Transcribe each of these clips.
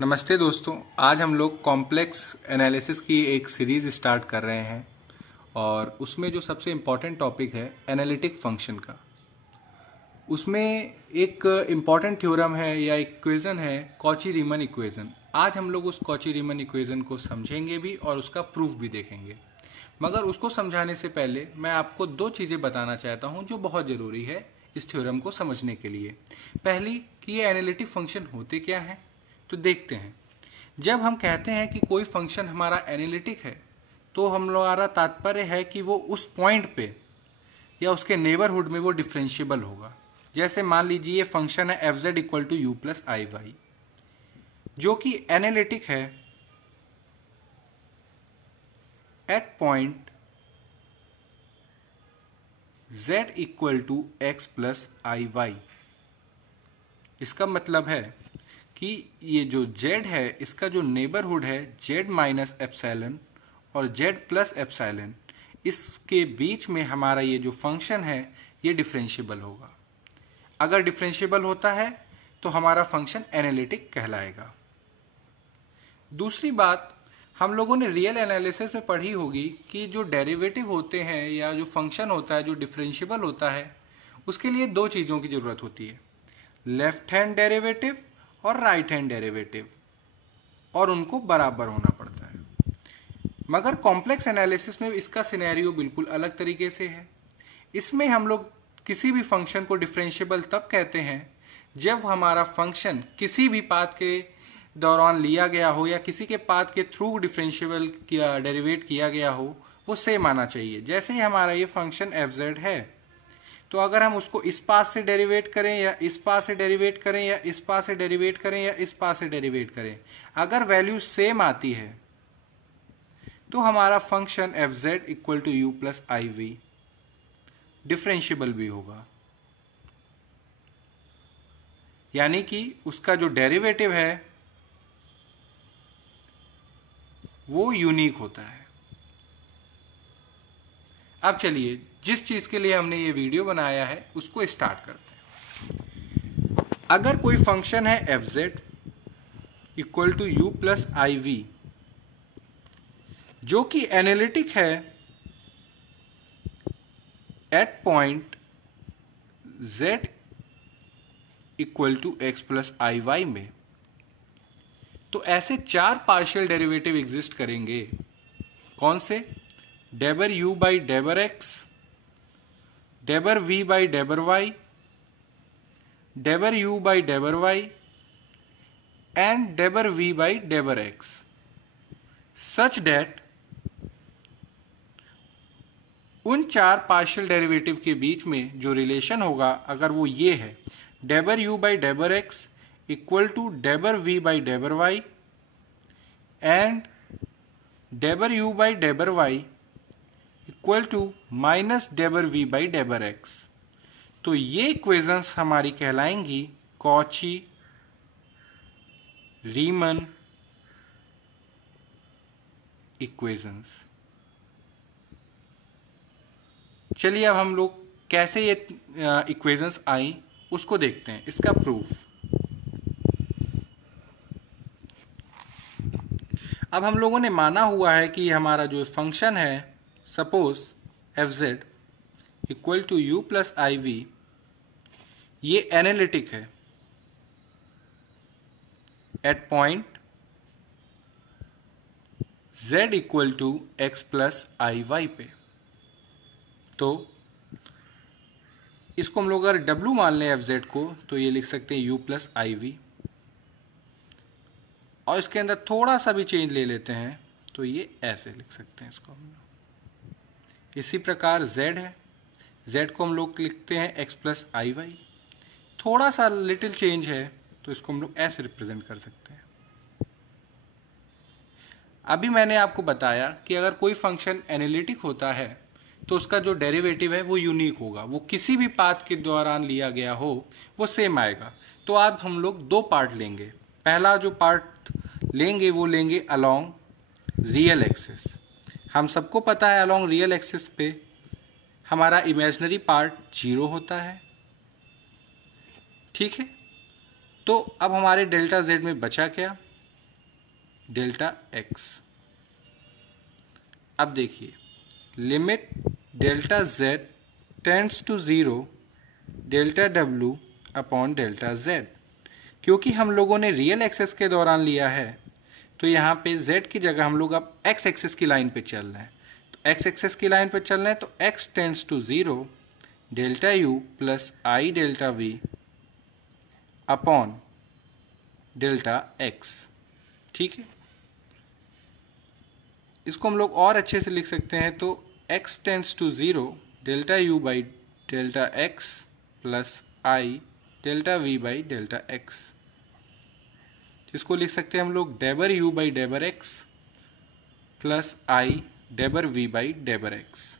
नमस्ते दोस्तों। आज हम लोग कॉम्प्लेक्स एनालिसिस की एक सीरीज स्टार्ट कर रहे हैं और उसमें जो सबसे इम्पॉर्टेंट टॉपिक है एनालिटिक फंक्शन का। उसमें एक इम्पॉर्टेंट थ्योरम है या इक्वेशन है कॉची रीमन इक्वेशन। आज हम लोग उस कॉची रीमन इक्वेशन को समझेंगे भी और उसका प्रूफ भी देखेंगे। मगर उसको समझाने से पहले मैं आपको दो चीज़ें बताना चाहता हूँ जो बहुत ज़रूरी है इस थ्योरम को समझने के लिए। पहली कि ये एनालिटिक फंक्शन होते क्या हैं, तो देखते हैं। जब हम कहते हैं कि कोई फंक्शन हमारा एनालिटिक है तो हमारा तात्पर्य है कि वो उस पॉइंट पे या उसके नेबरहुड में वो डिफरेंशिएबल होगा। जैसे मान लीजिए फंक्शन है F Z equal to you plus I Y, जो कि एनालिटिक है at point z equal to x plus I Y. इसका मतलब है कि ये जो z है इसका जो नेबरहुड है z माइनस एप्सिलॉन और z प्लस एप्सिलॉन, इसके बीच में हमारा ये जो फंक्शन है ये डिफरेंशिएबल होगा। अगर डिफरेंशिएबल होता है तो हमारा फंक्शन एनालिटिक कहलाएगा। दूसरी बात, हम लोगों ने रियल एनालिसिस में पढ़ी होगी कि जो डेरिवेटिव होते हैं या जो फंक्शन होता है जो डिफरेंशिएबल होता है उसके लिए दो चीज़ों की ज़रूरत होती है, लेफ्ट हैंड डेरिवेटिव और राइट हैंड डेरिवेटिव, और उनको बराबर होना पड़ता है। मगर कॉम्प्लेक्स एनालिसिस में इसका सिनेरियो बिल्कुल अलग तरीके से है। इसमें हम लोग किसी भी फंक्शन को डिफरेंशिएबल तब कहते हैं जब हमारा फंक्शन किसी भी पाथ के दौरान लिया गया हो या किसी के पाथ के थ्रू डिफरेंशिएबल किया डेरिवेट किया गया हो, वो सेम आना चाहिए। जैसे ही हमारा ये फंक्शन एफ जेड है तो अगर हम उसको इस पाथ से डेरिवेट करें या इस पाथ से डेरिवेट करें या इस पाथ से डेरिवेट करें या इस पाथ से डेरिवेट करें, अगर वैल्यू सेम आती है तो हमारा function F Z equal to you plus I V differentiable भी होगा। यानी कि उसका जो डेरिवेटिव है वो यूनिक होता है। अब चलिए जिस चीज के लिए हमने ये वीडियो बनाया है उसको स्टार्ट करते हैं। अगर कोई फंक्शन है F Z equal to you plus I V जो कि एनालिटिक है at point z equal to x plus I Y में, तो ऐसे चार पार्शियल डेरिवेटिव एग्जिस्ट करेंगे। कौन से? डेबर u बाई डेबर x, डेबर v बाई डेबर y, डेबर u बाई डेबर y एंड डेबर v बाई डेबर x, सच डेट उन चार पार्शियल डेरिवेटिव के बीच में जो रिलेशन होगा अगर वो ये है, डेबर u बाई डेबर एक्स इक्वल टू डेबर v बाई डेबर y एंड डेबर u बाई डेबर y इक्वल टू माइनस डेबर v बाई डेबर x, तो ये इक्वेशंस हमारी कहलाएंगी कॉची रीमन इक्वेशंस। चलिए अब हम लोग कैसे ये इक्वेशंस आई उसको देखते हैं, इसका प्रूफ। अब हम लोगों ने माना हुआ है कि हमारा जो फंक्शन है suppose f Z equal to you plus I v ये एनालिटिक है at point z equal to x plus I y पे। तो इसको हम लोग अगर w मान लें एफ जेड को तो ये लिख सकते हैं u प्लस आई वी, और इसके अंदर थोड़ा सा भी चेंज ले लेते हैं तो ये ऐसे लिख सकते हैं इसको हम लोग। इसी प्रकार z है, z को हम लोग लिखते हैं x प्लस आई वाई, थोड़ा सा लिटिल चेंज है तो इसको हम लोग ऐसे रिप्रेजेंट कर सकते हैं। अभी मैंने आपको बताया कि अगर कोई फंक्शन एनालिटिक होता है तो उसका जो डेरिवेटिव है वो यूनिक होगा, वो किसी भी पाथ के दौरान लिया गया हो वो सेम आएगा। तो आज हम लोग दो पार्ट लेंगे। पहला जो पार्ट लेंगे वो लेंगे अलोंग रियल एक्सिस। हम सबको पता है अलोंग रियल एक्सिस पे हमारा इमेजिनरी पार्ट 0 होता है, ठीक है। तो अब हमारे डेल्टा जेड में बचा क्या? Delta x. अब देखिए, limit delta z tends to 0 delta डब्ल्यू अपॉन डेल्टा जेड। क्योंकि हम लोगों ने रियल एक्सेस के दौरान लिया है, तो यहाँ पे z की जगह हम लोग अब x एक्सेस की लाइन पे चल रहे हैं। तो x एक्सेस की लाइन पे चल रहे हैं तो x tends to 0 delta u plus i delta v upon delta x। ठीक है, इसको हम लोग और अच्छे से लिख सकते हैं। तो x tends to 0 delta u by delta x plus i delta v by delta x। इसको लिख सकते हैं हम लोग डेबर u बाई डेबर x प्लस आई डेबर v बाई डेबर x।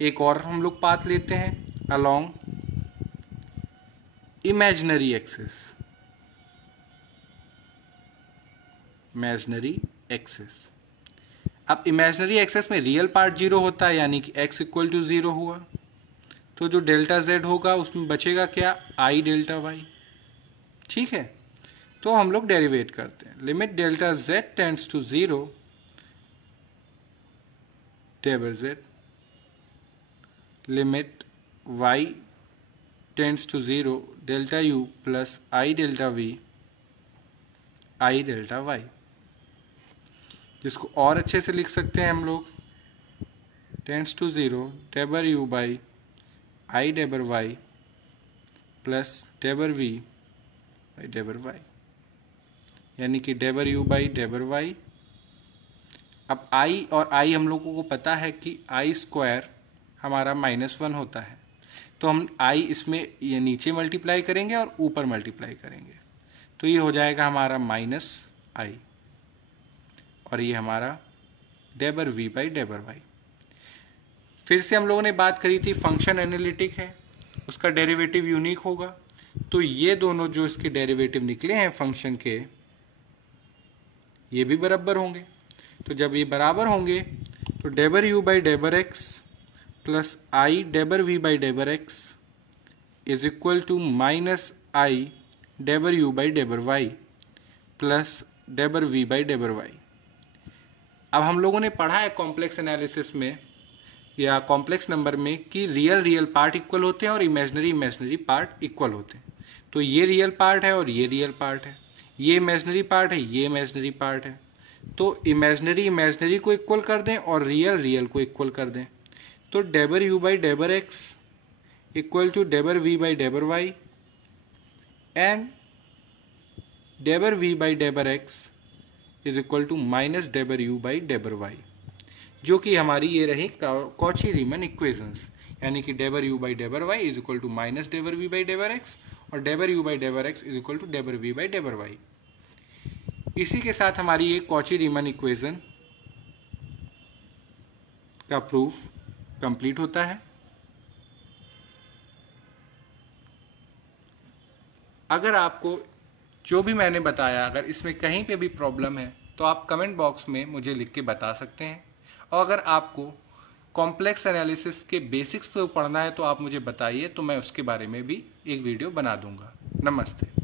एक और हम लोग पाथ लेते हैं along imaginary axes. Imaginary axes, अब इमेजिनरी एक्सेस में रियल पार्ट 0 होता है, यानी कि x इक्वल टू 0 हुआ। तो जो डेल्टा z होगा उसमें बचेगा क्या, आई डेल्टा y। ठीक है, तो हम लोग डेरिवेट करते हैं। Limit delta z tends to 0 डेबर z, limit y tends to 0 delta u plus i delta v i delta y। जिसको और अच्छे से लिख सकते हैं हम लोग टेंड्स टू 0 डेबर u बाई आई डेबर y प्लस डेबर v बाई डेबर y, यानी कि डेबर u बाई डेबर y। अब i और i हम लोगों को पता है कि i स्क्वायर हमारा -1 होता है, तो हम i इसमें ये नीचे मल्टीप्लाई करेंगे और ऊपर मल्टीप्लाई करेंगे, तो ये हो जाएगा हमारा -i और ये हमारा डेबर v बाई डेबर y। फिर से हम लोगों ने बात करी थी फंक्शन एनालिटिक है, उसका डेरिवेटिव यूनिक होगा। तो ये दोनों जो इसके डेरिवेटिव निकले हैं फंक्शन के, ये भी बराबर होंगे। तो जब ये बराबर होंगे तो डेबर u बाई डेबर x प्लस आई डेबर v बाई डेबर x is equal to -i डेबर u बाई डेबर y प्लस डेबर v बाई डेबर y। अब हम लोगों ने पढ़ा है कॉम्प्लेक्स एनालिसिस में या कॉम्प्लेक्स नंबर में कि रियल पार्ट इक्वल होते हैं और इमेजिनरी पार्ट इक्वल होते हैं। तो ये रियल पार्ट है और ये रियल पार्ट है, ये इमेजिनरी पार्ट है, ये इमेजिनरी पार्ट है। तो इमेजिनरी को इक्वल कर दें और रियल को इक्वल कर दें। तो डेबर u बाई डेबर x इक्वल टू डेबर v बाई डेबर y एंड डेबर v बाई डेबर x is equal to minus डेबर u बाई डेबर y, जो कि हमारी ये रही कॉची रीमन इक्वेशंस, यानी कि डेबर u बाई डेबर y is equal to minus डेबर v बाई डेबर x और डेबर u बाई डेबर x इज इक्वल टू डेबर v बाई डेबर y। इसी के साथ हमारी ये कॉची रीमन इक्वेशन का प्रूफ कंप्लीट होता है। अगर आपको जो भी मैंने बताया अगर इसमें कहीं पे भी प्रॉब्लम है तो आप कमेंट बॉक्स में मुझे लिख के बता सकते हैं, और अगर आपको कॉम्प्लेक्स एनालिसिस के बेसिक्स पे पढ़ना है तो आप मुझे बताइए, तो मैं उसके बारे में भी एक वीडियो बना दूंगा। नमस्ते।